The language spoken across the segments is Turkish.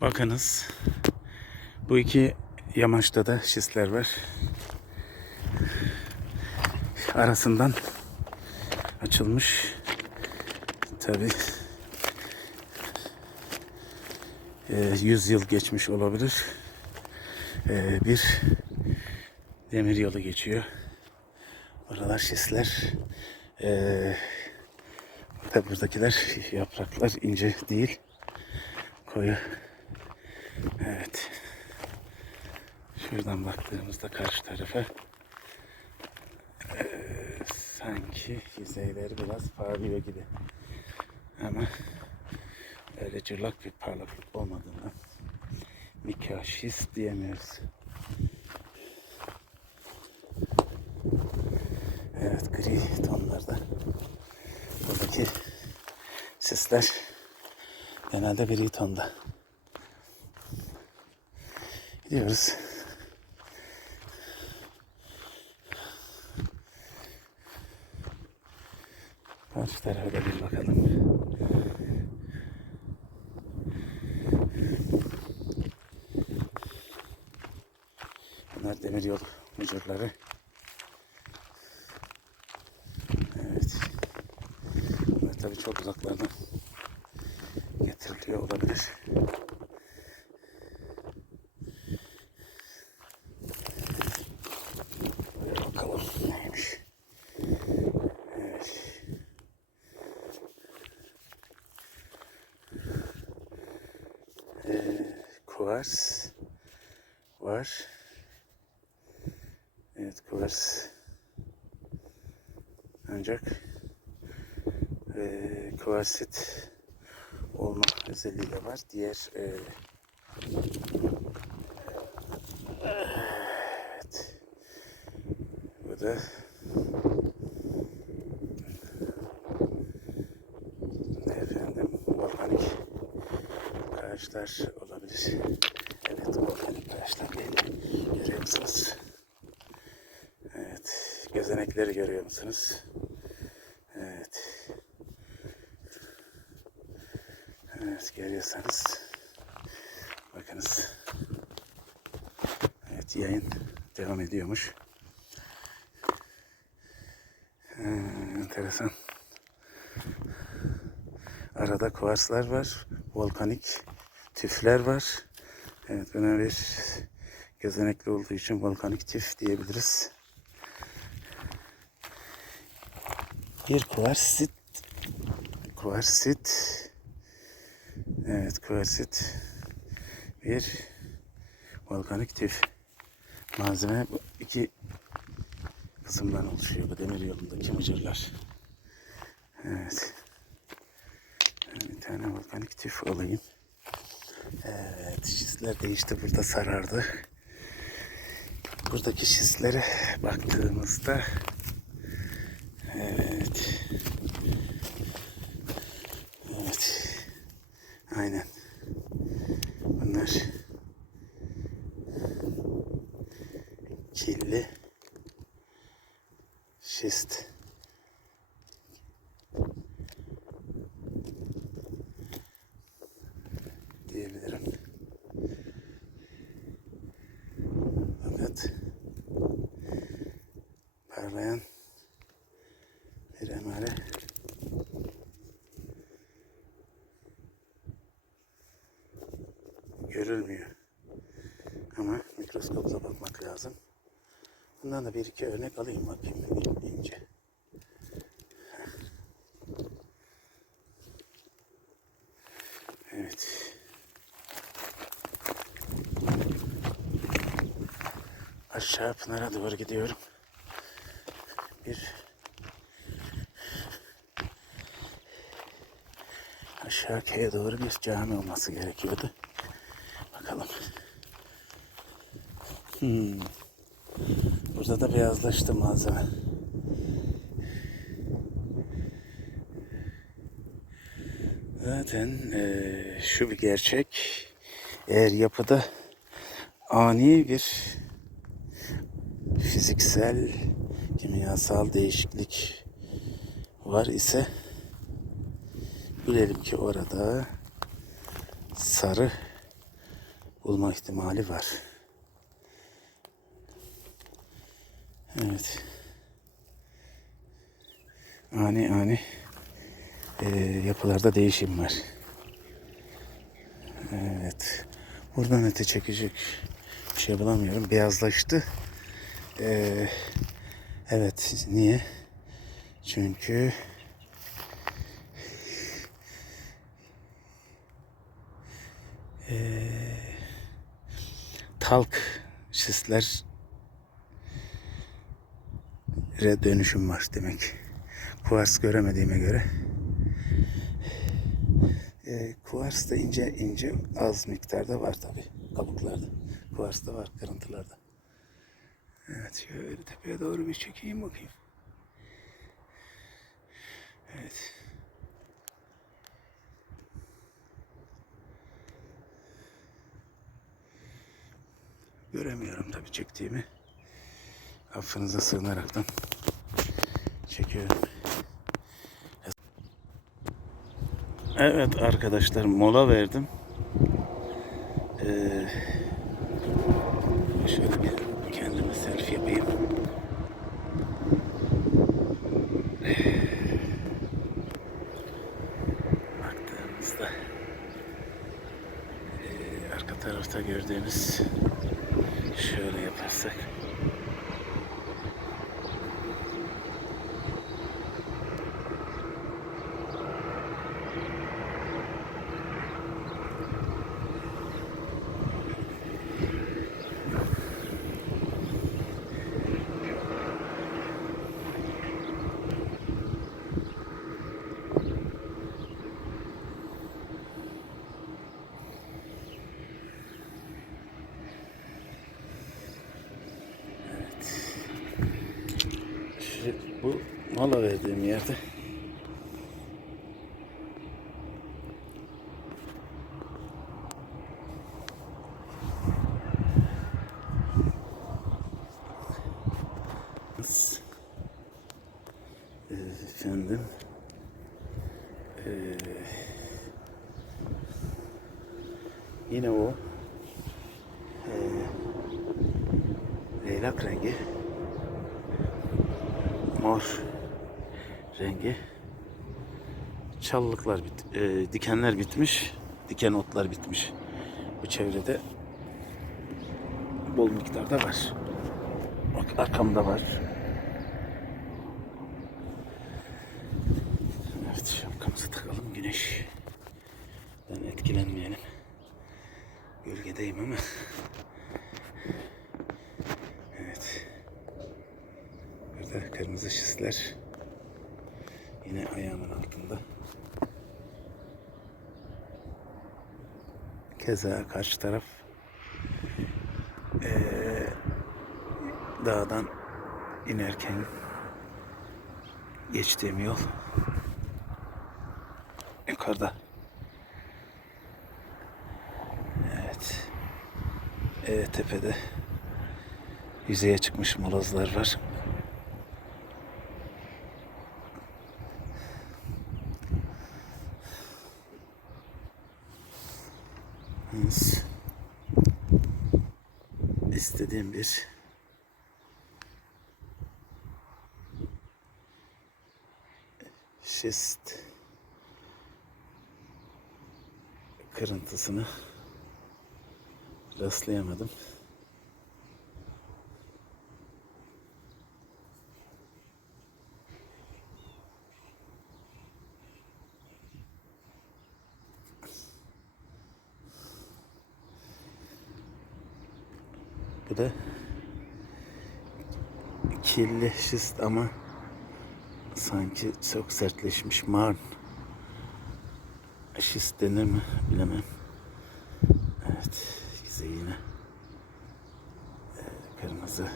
Bakınız. Bu iki yamaçta da şistler var. Arasından açılmış. Tabi 100 yıl geçmiş olabilir. E, bir demir yolu geçiyor. Oralar şistler. E, tabi buradakiler yapraklar ince değil. Koyu. Evet. Şuradan baktığımızda karşı tarafa eee, sanki yüzeyleri biraz parlıyor gibi. Ama öyle cırlak bir parlaklık olmadığından mikaşis diyemiyoruz. Evet gri tonlarda. Buradaki sisler genelde gri tonda. Gidiyoruz. Karşı tarafa da bir bakalım. Bunlar demir yol mucurları. Evet. Bunlar tabii çok uzaklardan getiriliyor olabilir. Buraya bakalım neymiş. Evet. Ee, kuvars var. Evet kuvars. Ancak e, kuvarsit olma özelliği de var. Diğer e, evet. Bu da efendim volkanik kayaçlar olabilir. Evet volkanik kayaçlar belli. Görüyor musunuz? Evet. Gözenekleri görüyor musunuz? Evet. Evet görüyorsanız bakınız. Evet yayın devam ediyormuş. Ee, enteresan. Arada kuvarslar var. Volkanik tüfler var. Evet buna bir gözenekli olduğu için volkanik tüf diyebiliriz. Bir kuvarsit. Kuvarsit. Evet kuvarsit. Bir volkanik tüf. Malzeme bu iki kısımdan oluşuyor bu demir yolundaki mıcırlar. Evet. Bir tane volkanik tüf alayım. Evet, şişler değişti. Burada sarardı. Buradaki şislere baktığımızda evet. Evet. Aynen. Bunlar kirli şist. diyebilirim. Fakat parlayan bir emare görülmüyor. Ama mikroskopla bakmak lazım. Bundan da bir iki örnek alayım bakayım ince. Evet. Aşağı Pınar'a doğru gidiyorum. Bir aşağı köye doğru bir cami olması gerekiyordu. Bakalım. Hmm. Burada da beyazlaştı malzeme. Zaten eee, şu bir gerçek. Eğer yapıda ani bir fiziksel, kimyasal değişiklik var ise bilelim ki orada sarı bulma ihtimali var. Evet. Ani ani eee, yapılarda değişim var. Evet. Buradan öte çekecek bir şey bulamıyorum. Beyazlaştı. Eee, evet. Niye? Çünkü eee, talk sisler re dönüşüm var demek. Kuvars göremediğime göre. E, kuvars da ince ince az miktarda var tabi kabuklarda. Kuvars da var kırıntılarda. Evet şöyle tepeye doğru bir çekeyim bakayım. Evet. Göremiyorum tabi çektiğimi. Affınıza sığınaraktan çekiyorum. Evet arkadaşlar mola verdim. Ee, şöyle bir kendime selfie yapayım. Baktığımızda ee, arka tarafta gördüğümüz şöyle yaparsak Şu, bu mola verdiğim yerde. Efendim. Ee, yine o ee, leylak rengi mor rengi. Çalılıklar bit, e, dikenler bitmiş, diken otlar bitmiş. Bu çevrede bol miktarda var. Bak arkamda var. Evet şapkamızı takalım güneş. Ben etkilenmeyelim. Gölgedeyim ama. Evet. Burada kırmızı sisler. Yine ayağımın altında. Keza karşı taraf eee, dağdan inerken geçtiğim yol yukarıda. Evet. Ee, tepede yüzeye çıkmış molozlar var. Yalnız istediğim bir şist kırıntısını rastlayamadım. Bu da kirli şist ama sanki çok sertleşmiş marn. Şist denir mi bilemem. Evet, yüzeyine e, kırmızı,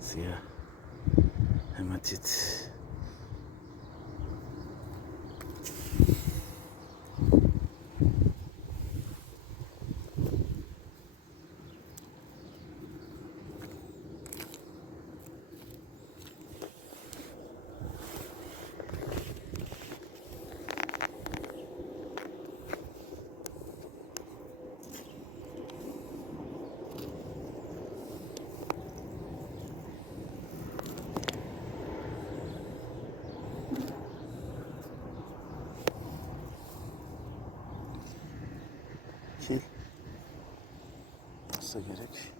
siyah, hematit. Olsa gerek.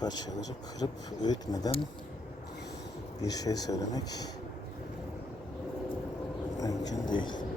parçaları kırıp öğütmeden bir şey söylemek mümkün değil.